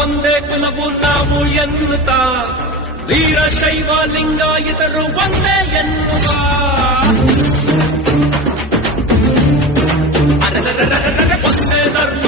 ಒಂದೇ ಕುಲವು ನಾವು ಎನ್ನುತ್ತಾ ವೀರಶೈವ ಲಿಂಗಾಯತರು ಒಂದೇ ಎನ್ನುವ ಒಂದೇ ಧರ್ಮ